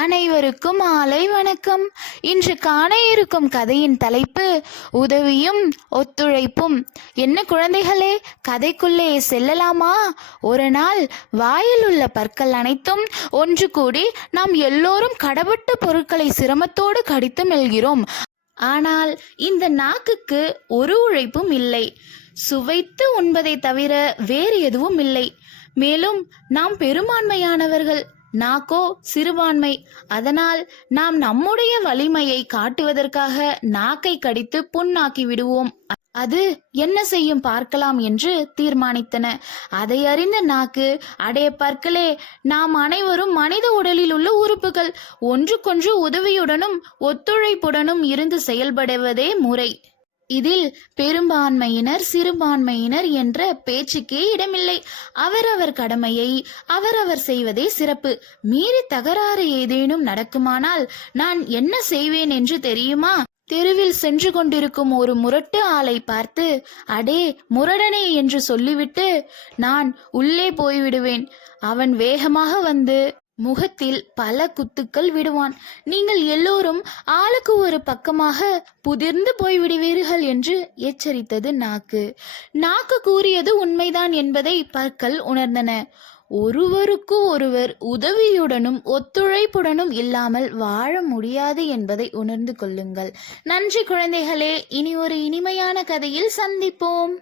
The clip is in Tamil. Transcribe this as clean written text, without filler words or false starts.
அனைவருக்கும் மாலை வணக்கம். இன்று காண இருக்கும் கதையின் தலைப்பு உதவியும் ஒத்துழைப்பும். என்ன குழந்தைகளே, கதைக்குள்ளே செல்லலாமா? ஒரு நாள் வாயில் உள்ள பற்கள் அனைத்தும் ஒன்று கூடி நாம் எல்லோரும் கடப்பட்ட பொருட்களை சிரமத்தோடு கடித்து மெல்கிறோம். ஆனால் இந்த நாக்குக்கு ஒரு உழைப்பும் இல்லை. சுவைத்து உண்பதை தவிர வேறு எதுவும் இல்லை. மேலும் நாம் பெரும்பான்மையானவர்கள், நாக்கோ சிறுபான்மை. அதனால் நாம் நம்முடைய வலிமையை காட்டுவதற்காக நாக்கை கடித்து புண்ணாக்கி விடுவோம். அது என்ன செய்யும் பார்க்கலாம் என்று தீர்மானித்தன. அதை அறிந்த நாக்கு, அடைய பற்களே, நாம் அனைவரும் மனித உடலில் உள்ள உறுப்புகள். ஒன்றுக்கொன்று உதவியுடனும் ஒத்துழைப்புடனும் இருந்து செயல்படுவதே முறை. இதில் பெரும்பான்மையினர் சிறுபான்மையினர் என்ற பேச்சுக்கே இடமில்லை. அவரவர் கடமையை அவரவர் செய்வதே சிறப்பு. மீறி தகராறு ஏதேனும் நடக்குமானால் நான் என்ன செய்வேன் என்று தெரியுமா? தெருவில் சென்று கொண்டிருக்கும் ஒரு முரட்டு ஆளை பார்த்து, அடே முரடனே என்று சொல்லிவிட்டு நான் உள்ளே போய்விடுவேன். அவன் வேகமாக வந்து முகத்தில் பல குத்துக்கள் விடுவான். நீங்கள் எல்லோரும் ஆளுக்கு ஒரு பக்கமாக புதிர்ந்து போய்விடுவீர்கள் என்று எச்சரித்தது நாக்கு. நாக்கு கூறியது உண்மைதான் என்பதை பற்கள் உணர்ந்தன. ஒருவருக்கு ஒருவர் உதவியுடனும் ஒத்துழைப்புடனும் இல்லாமல் வாழ முடியாது என்பதை உணர்ந்து கொள்ளுங்கள். நன்றி குழந்தைகளே. இனி ஒரு இனிமையான கதையில் சந்திப்போம்.